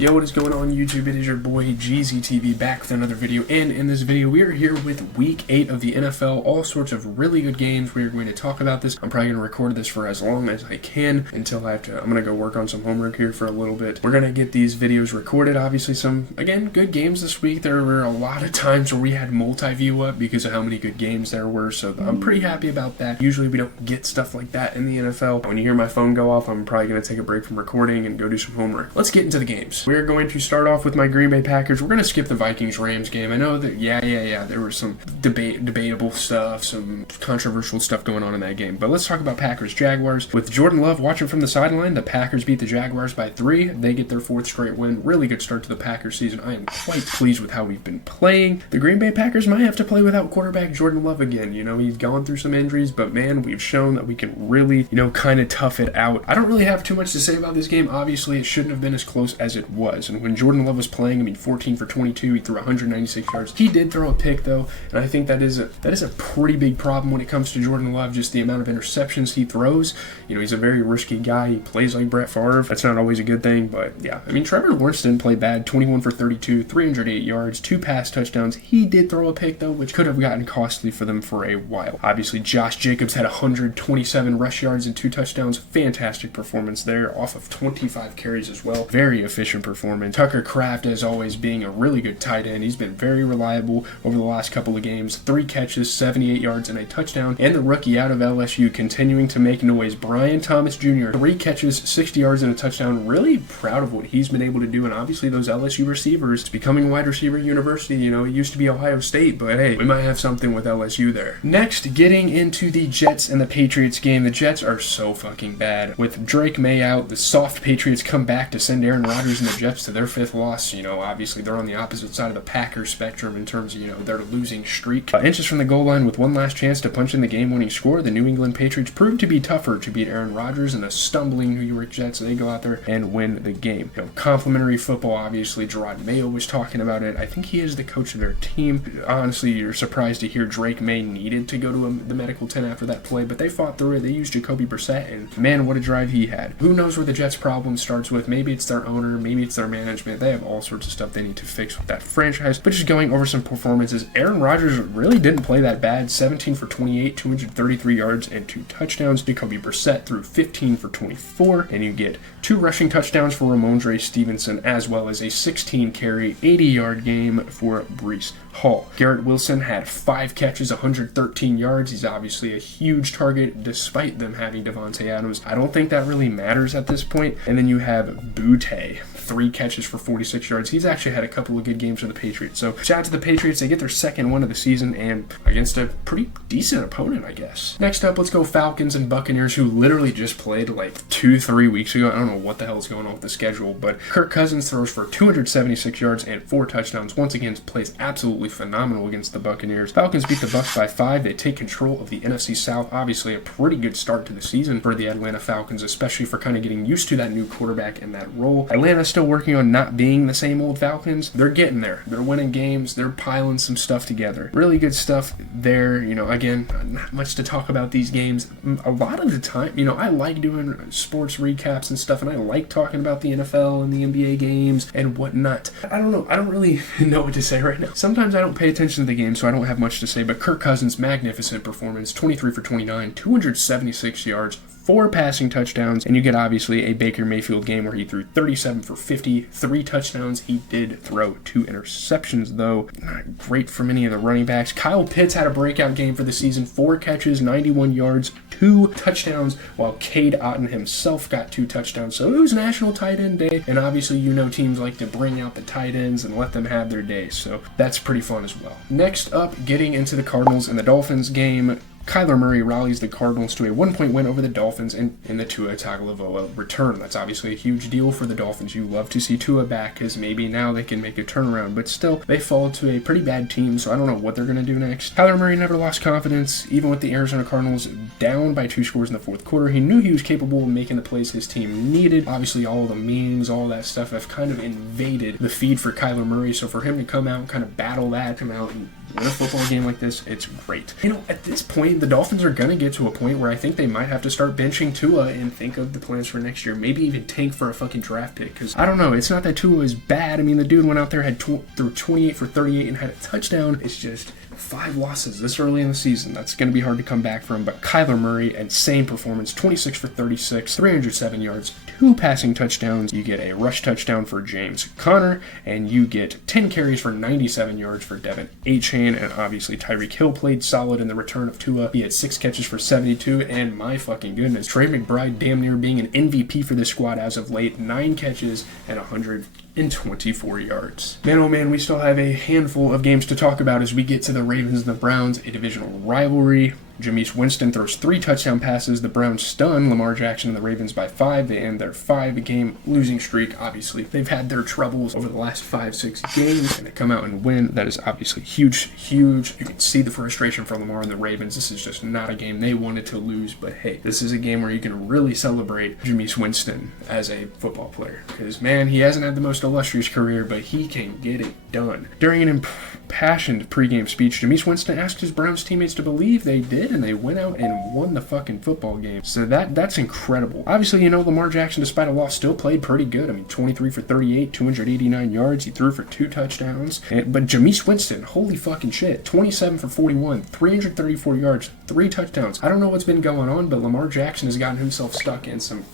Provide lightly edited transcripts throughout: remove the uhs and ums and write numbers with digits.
Yo, what is going on YouTube? It is your boy GZTV back with another video, and in this video we are here with week 8 of the NFL. All sorts of really good games. We are going to talk about this. I'm probably going to record this for as long as I can until I'm going to go work on some homework here for a little bit. We're going to get these videos recorded. Obviously some, again, good games this week. There were a lot of times where we had multi-view up because of how many good games there were, so I'm pretty happy about that. Usually we don't get stuff like that in the NFL. When you hear my phone go off, I'm probably going to take a break from recording and go do some homework. Let's get into the games. We're going to start off with my Green Bay Packers. We're going to skip the Vikings-Rams game. I know that, there was some debatable stuff, some controversial stuff going on in that game. But let's talk about Packers-Jaguars. With Jordan Love watching from the sideline, the Packers beat the Jaguars by 3. They get their 4th straight win. Really good start to the Packers season. I am quite pleased with how we've been playing. The Green Bay Packers might have to play without quarterback Jordan Love again. You know, he's gone through some injuries, but man, we've shown that we can really, kind of tough it out. I don't really have too much to say about this game. Obviously, it shouldn't have been as close as it was. And when Jordan Love was playing, 14 for 22, he threw 196 yards. He did throw a pick, though, and I think that is a pretty big problem when it comes to Jordan Love, just the amount of interceptions he throws. He's a very risky guy. He plays like Brett Favre. That's not always a good thing, but yeah. Trevor Lawrence didn't play bad. 21 for 32, 308 yards, 2 pass touchdowns. He did throw a pick, though, which could have gotten costly for them for a while. Obviously, Josh Jacobs had 127 rush yards and 2 touchdowns. Fantastic performance there, off of 25 carries as well. Very efficient performance. Tucker Kraft, as always, being a really good tight end. He's been very reliable over the last couple of games. 3 catches, 78 yards, and a touchdown. And the rookie out of LSU continuing to make noise, Brian Thomas Jr. 3 catches, 60 yards, and a touchdown. Really proud of what he's been able to do. And obviously those LSU receivers, it's becoming wide receiver university. It used to be Ohio State, but hey, we might have something with LSU there. Next, getting into the Jets and the Patriots game. The Jets are so fucking bad. With Drake May out, the soft Patriots come back to send Aaron Rodgers and the Jets to their 5th loss. Obviously they're on the opposite side of the Packers spectrum in terms of, their losing streak. Inches from the goal line with one last chance to punch in the game-winning score, the New England Patriots proved to be tougher to beat Aaron Rodgers and the stumbling New York Jets. They go out there and win the game. Complimentary football, obviously. Gerard Mayo was talking about it. I think he is the coach of their team. Honestly, you're surprised to hear Drake May needed to go to the medical tent after that play, but they fought through it. They used Jacoby Brissett, and man, what a drive he had. Who knows where the Jets' problem starts with? Maybe it's their owner, maybe it's their management. They have all sorts of stuff they need to fix with that franchise. But just going over some performances, Aaron Rodgers really didn't play that bad. 17 for 28, 233 yards, and 2 touchdowns. Jacoby Brissett threw 15 for 24, and you get 2 rushing touchdowns for Ramondre Stevenson, as well as a 16-carry, 80-yard game for Breece Hall. Garrett Wilson had 5 catches, 113 yards. He's obviously a huge target despite them having Devontae Adams. I don't think that really matters at this point. And then you have Boutte, 3 catches for 46 yards. He's actually had a couple of good games for the Patriots. So shout out to the Patriots. They get their 2nd win of the season and against a pretty decent opponent, I guess. Next up, let's go Falcons and Buccaneers, who literally just played like 2-3 weeks ago. I don't know what the hell is going on with the schedule, but Kirk Cousins throws for 276 yards and 4 touchdowns. Once again, plays absolutely phenomenal against the Buccaneers. Falcons beat the Bucs by 5. They take control of the NFC South. Obviously a pretty good start to the season for the Atlanta Falcons, especially for kind of getting used to that new quarterback and that role. Atlanta's still working on not being the same old Falcons. They're getting there. They're winning games. They're piling some stuff together. Really good stuff there. Again, not much to talk about these games. A lot of the time, I like doing sports recaps and stuff, and I like talking about the NFL and the NBA games and whatnot. I don't know. I don't really know what to say right now. Sometimes I don't pay attention to the game, so I don't have much to say, but Kirk Cousins, magnificent performance. 23 for 29, 276 yards, 4 passing touchdowns, and you get obviously a Baker Mayfield game where he threw 37 for 50, 3 touchdowns. He did throw 2 interceptions, though. Not great from any of the running backs. Kyle Pitts had a breakout game for the season. 4 catches, 91 yards, 2 touchdowns, while Cade Otton himself got 2 touchdowns. So it was National Tight End Day, and obviously teams like to bring out the tight ends and let them have their day, so that's pretty fun as well. Next up, getting into the Cardinals and the Dolphins game. Kyler Murray rallies the Cardinals to a 1-point win over the Dolphins in the Tua Tagovailoa return. That's obviously a huge deal for the Dolphins. You love to see Tua back because maybe now they can make a turnaround, but still, they fall to a pretty bad team, so I don't know what they're going to do next. Kyler Murray never lost confidence, even with the Arizona Cardinals down by 2 scores in the 4th quarter. He knew he was capable of making the plays his team needed. Obviously, all the memes, all that stuff have kind of invaded the feed for Kyler Murray, so for him to come out and kind of battle that, come out and win a football game like this, it's great. You know, at this point, the Dolphins are going to get to a point where I think they might have to start benching Tua and think of the plans for next year. Maybe even tank for a fucking draft pick. Because, I don't know, it's not that Tua is bad. I mean, the dude went out there, threw 28 for 38 and had a touchdown. It's just 5 losses this early in the season. That's going to be hard to come back from. But Kyler Murray, insane performance, 26 for 36, 307 yards, 2 passing touchdowns. You get a rush touchdown for James Conner, and you get 10 carries for 97 yards for Devin Achane. And obviously Tyreek Hill played solid in the return of Tua. He had 6 catches for 72, and my fucking goodness, Trey McBride damn near being an MVP for this squad as of late. 9 catches and 124 yards. Man, oh man, we still have a handful of games to talk about as we get to the Ravens and the Browns, a divisional rivalry. Jameis Winston throws 3 touchdown passes. The Browns stun Lamar Jackson and the Ravens by 5. They end their 5-game losing streak. Obviously, they've had their troubles over the last 5-6 games, and they come out and win. That is obviously huge. You can see the frustration from Lamar and the Ravens. This is just not a game they wanted to lose, but hey, this is a game where you can really celebrate Jameis Winston as a football player. Because, man, he hasn't had the most illustrious career, but he can get it done. During an impassioned pregame speech, Jameis Winston asked his Browns teammates to believe they did, and they went out and won the fucking football game. So that's incredible. Obviously, you know, Lamar Jackson, despite a loss, still played pretty good. I mean, 23 for 38, 289 yards. He threw for 2 touchdowns. But Jameis Winston, holy fucking shit, 27 for 41, 334 yards, 3 touchdowns. I don't know what's been going on, but Lamar Jackson has gotten himself stuck in some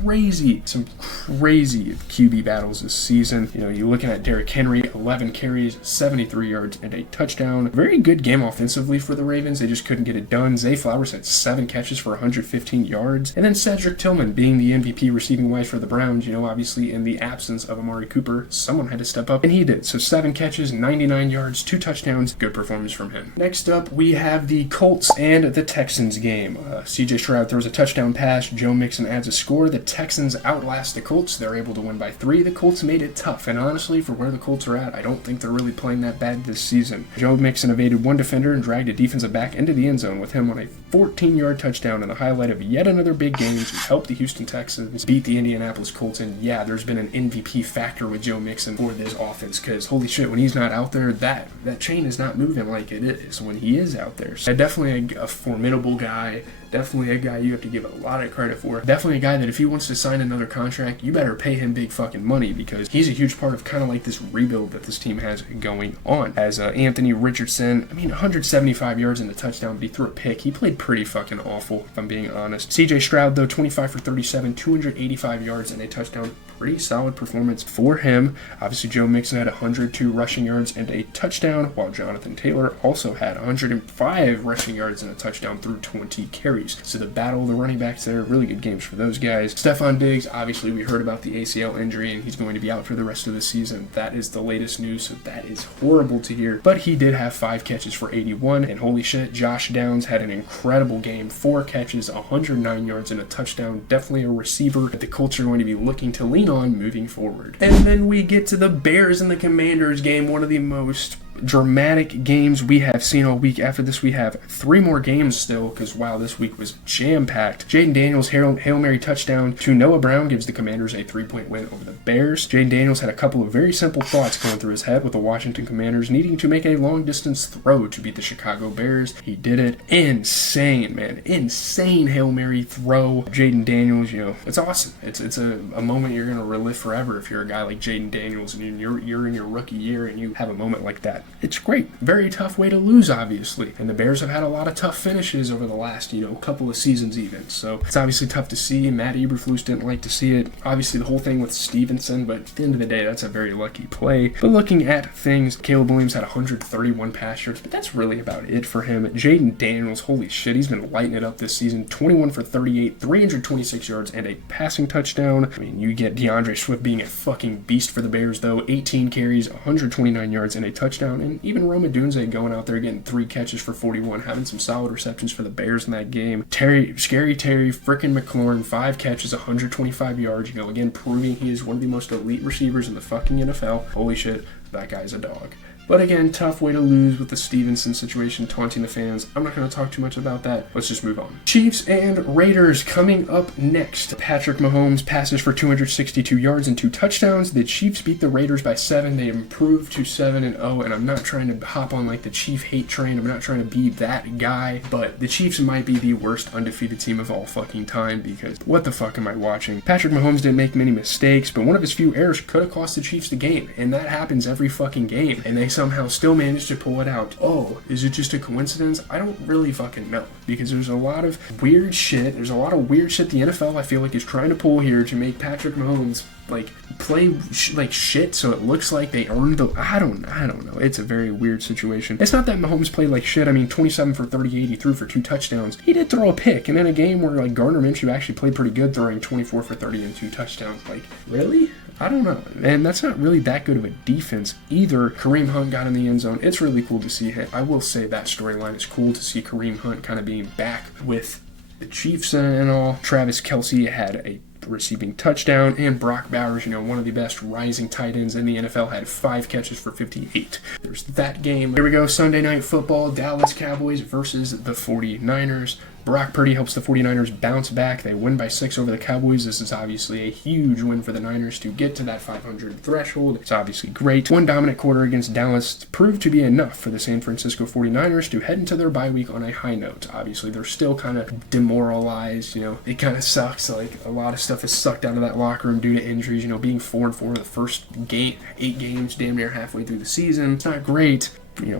crazy QB battles this season. You know, you're looking at Derrick Henry, 11 carries, 73 yards, and a touchdown. Very good game offensively for the Ravens. They just couldn't get it done. Zay Flowers had 7 catches for 115 yards. And then Cedric Tillman being the MVP receiving-wise for the Browns. You know, obviously in the absence of Amari Cooper, someone had to step up, and he did. So 7 catches, 99 yards, 2 touchdowns. Good performance from him. Next up, we have the Colts and the Texans game. CJ Stroud throws a touchdown pass. Joe Mixon adds a score. The Texans outlast the Colts. They're able to win by 3. The Colts made it tough, and honestly, for where the Colts are at, I don't think they're really playing that bad this season. Joe Mixon evaded 1 defender and dragged a defensive back into the end zone with him on a 14-yard touchdown, and the highlight of yet another big game to help the Houston Texans beat the Indianapolis Colts. And yeah, there's been an MVP factor with Joe Mixon for this offense, because holy shit, when he's not out there, that chain is not moving like it is when he is out there. So definitely a formidable guy. Definitely a guy you have to give a lot of credit for. Definitely a guy that if he wants to sign another contract, you better pay him big fucking money, because he's a huge part of kind of like this rebuild that this team has going on. As Anthony Richardson, 175 yards in the touchdown, but he threw a pick. He played pretty fucking awful, if I'm being honest. CJ Stroud, though, 25 for 37, 285 yards and a touchdown. Pretty solid performance for him. Obviously, Joe Mixon had 102 rushing yards and a touchdown, while Jonathan Taylor also had 105 rushing yards and a touchdown through 20 carries. So the battle of the running backs there, really good games for those guys. Stephon Diggs, obviously we heard about the ACL injury, and he's going to be out for the rest of the season. That is the latest news, so that is horrible to hear. But he did have 5 catches for 81, and holy shit, Josh Downs had an incredible game. 4 catches, 109 yards and a touchdown. Definitely a receiver that the Colts are going to be looking to lean on moving forward. And then we get to the Bears and the Commanders game, one of the most dramatic games we have seen all week. After this, we have 3 more games still, because wow, this week was jam-packed. Jaden Daniels' Hail Mary touchdown to Noah Brown gives the Commanders a 3-point win over the Bears. Jaden Daniels had a couple of very simple thoughts going through his head, with the Washington Commanders needing to make a long-distance throw to beat the Chicago Bears. He did it. Insane, man. Insane Hail Mary throw. Jaden Daniels, you know, it's awesome. It's a moment you're going to relive forever if you're a guy like Jaden Daniels and you're in your rookie year and you have a moment like that. It's great. Very tough way to lose, obviously. And the Bears have had a lot of tough finishes over the last, couple of seasons even. So it's obviously tough to see. Matt Eberflus didn't like to see it. Obviously the whole thing with Stevenson, but at the end of the day, that's a very lucky play. But looking at things, Caleb Williams had 131 pass yards, but that's really about it for him. Jaden Daniels, holy shit, he's been lighting it up this season. 21 for 38, 326 yards, and a passing touchdown. You get DeAndre Swift being a fucking beast for the Bears, though. 18 carries, 129 yards, and a touchdown. And even Rome Odunze going out there getting 3 catches for 41, having some solid receptions for the Bears in that game. Scary Terry frickin' McLaurin, 5 catches, 125 yards. Again, proving he is one of the most elite receivers in the fucking NFL. Holy shit, that guy's a dog. But again, tough way to lose with the Stevenson situation, taunting the fans. I'm not going to talk too much about that. Let's just move on. Chiefs and Raiders coming up next. Patrick Mahomes passes for 262 yards and 2 touchdowns. The Chiefs beat the Raiders by 7. They improved to 7-0, and I'm not trying to hop on like the Chief hate train. I'm not trying to be that guy, but the Chiefs might be the worst undefeated team of all fucking time, because what the fuck am I watching? Patrick Mahomes didn't make many mistakes, but one of his few errors could have cost the Chiefs the game, and that happens every fucking game, and they somehow still managed to pull it out. Oh, is it just a coincidence? I don't really fucking know, because there's a lot of weird shit. There's a lot of weird shit the NFL, I feel like, is trying to pull here to make Patrick Mahomes like play like shit, so it looks like they earned the. I don't know. It's a very weird situation. It's not that Mahomes played like shit. I mean, 27 for 38, he threw for 2 touchdowns. He did throw a pick, and in a game where like Gardner Minshew actually played pretty good, throwing 24 for 30 and 2 touchdowns. Like, really? I don't know. And that's not really that good of a defense either. Kareem Hunt got in the end zone. It's really cool to see him. I will say that storyline is cool to see Kareem Hunt kind of being back with the Chiefs and all. Travis Kelce had a receiving touchdown, and Brock Bowers, one of the best rising tight ends in the NFL, had 5 catches for 58. There's that game. Here we go, Sunday Night Football, Dallas Cowboys versus the 49ers. Brock Purdy helps the 49ers bounce back. They win by 6 over the Cowboys. This is obviously a huge win for the Niners to get to that 500 threshold. It's obviously great. One dominant quarter against Dallas proved to be enough for the San Francisco 49ers to head into their bye week on a high note. Obviously, they're still kind of demoralized. It kind of sucks. Like, a lot of stuff is sucked out of that locker room due to injuries. Being 4-4 the first 8 games, damn near halfway through the season. It's not great.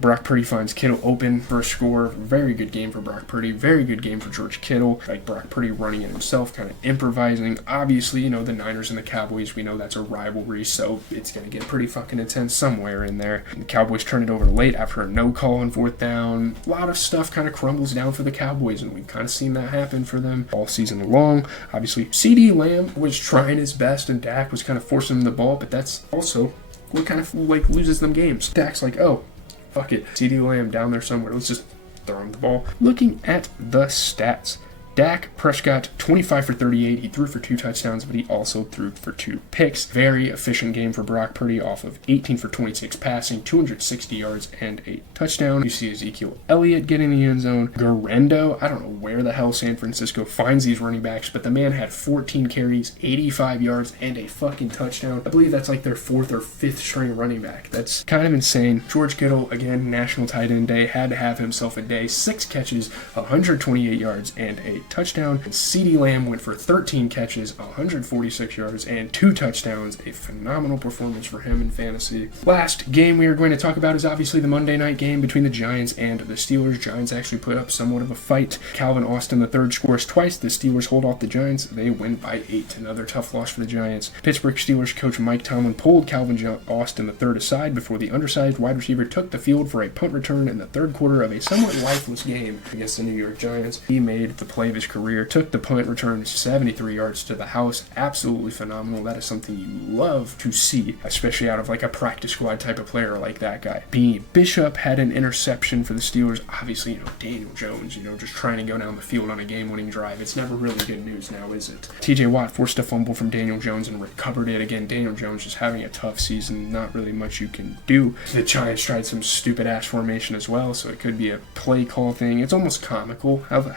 Brock Purdy finds Kittle open for a score. Very good game for Brock Purdy. Very good game for George Kittle. Like, Brock Purdy running it himself, kind of improvising. Obviously, the Niners and the Cowboys, we know that's a rivalry, so it's going to get pretty fucking intense somewhere in there. And the Cowboys turn it over late after a no call on 4th down. A lot of stuff kind of crumbles down for the Cowboys, and we've kind of seen that happen for them all season long. Obviously, CeeDee Lamb was trying his best, and Dak was kind of forcing him the ball, but that's also what kind of like loses them games. Dak's like, oh, fuck it, CeeDee Lamb down there somewhere. Let's just throw him the ball. Looking at the stats, Dak Prescott, 25 for 38. He threw for 2 touchdowns, but he also threw for 2 picks. Very efficient game for Brock Purdy off of 18 for 26 passing, 260 yards, and a touchdown. You see Ezekiel Elliott getting the end zone. Garendo, I don't know where the hell San Francisco finds these running backs, but the man had 14 carries, 85 yards, and a fucking touchdown. I believe that's like their 4th or 5th string running back. That's kind of insane. George Kittle, again, National Tight End Day, had to have himself a day. 6 catches, 128 yards, and a touchdown. And CeeDee Lamb went for 13 catches, 146 yards, and 2 touchdowns. A phenomenal performance for him in fantasy. Last game we are going to talk about is obviously the Monday night game between the Giants and the Steelers. Giants actually put up somewhat of a fight. Calvin Austin III scores twice. The Steelers hold off the Giants. They win by 8. Another tough loss for the Giants. Pittsburgh Steelers coach Mike Tomlin pulled Calvin Austin III aside before the undersized wide receiver took the field for a punt return in the 3rd quarter of a somewhat lifeless game against the New York Giants. He made the play of his career, took the punt return 73 yards to the house. Absolutely phenomenal. That is something you love to see, especially out of like a practice squad type of player like that guy. Bishop had an interception for the Steelers. Obviously, Daniel Jones, just trying to go down the field on a game-winning drive. It's never really good news now, is it? TJ Watt forced a fumble from Daniel Jones and recovered it. Again, Daniel Jones just having a tough season. Not really much you can do. The Giants tried some stupid ass formation as well, so it could be a play call thing. It's almost comical how the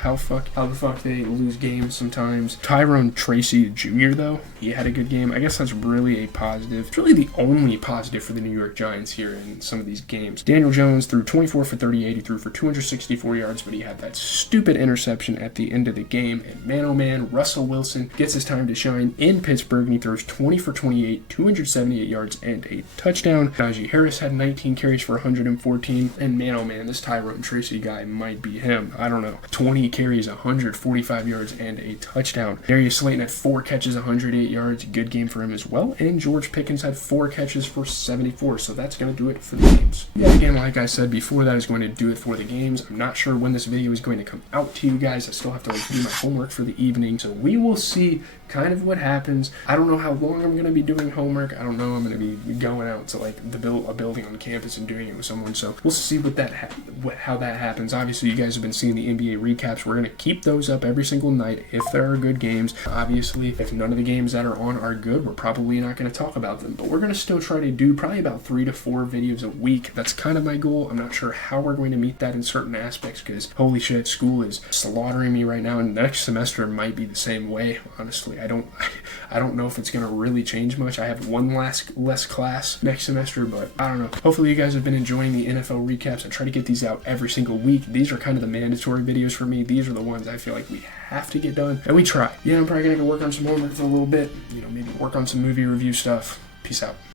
fuck they lose games sometimes. Tyrone Tracy Jr., though, he had a good game. I guess that's really a positive. It's really the only positive for the New York Giants here in some of these games. Daniel Jones threw 24 for 38. He threw for 264 yards, but he had that stupid interception at the end of the game. And man, oh man, Russell Wilson gets his time to shine in Pittsburgh, and he throws 20 for 28, 278 yards, and a touchdown. Najee Harris had 19 carries for 114. And man, oh man, this Tyrone Tracy guy might be him. I don't know. 20 carries, 145 yards, and a touchdown. Darius Slayton had 4 catches, 108 yards. Good game for him as well. And George Pickens had 4 catches for 74. So that's going to do it for the games. Yeah, again, like I said before, that is going to do it for the games. I'm not sure when this video is going to come out to you guys. I still have to do my homework for the evening. So we will see kind of what happens. I don't know how long I'm going to be doing homework. I don't know. I'm going to be going out to like a building on campus and doing it with someone. So we'll see how that happens. Obviously, you guys have been seeing the NBA recaps. We're going to keep those videos up every single night if there are good games. Obviously, if none of the games that are on are good, we're probably not going to talk about them, but we're going to still try to do probably about 3 to 4 videos a week. That's kind of my goal. I'm not sure how we're going to meet that in certain aspects because holy shit, school is slaughtering me right now, and next semester might be the same way. Honestly, I don't know if it's going to really change much. I have one less class next semester, but I don't know. Hopefully you guys have been enjoying the NFL recaps. I try to get these out every single week. These are kind of the mandatory videos for me. These are the ones I feel like we have to get done, and we try. Yeah, I'm probably going to go work on some homework for a little bit, maybe work on some movie review stuff. Peace out.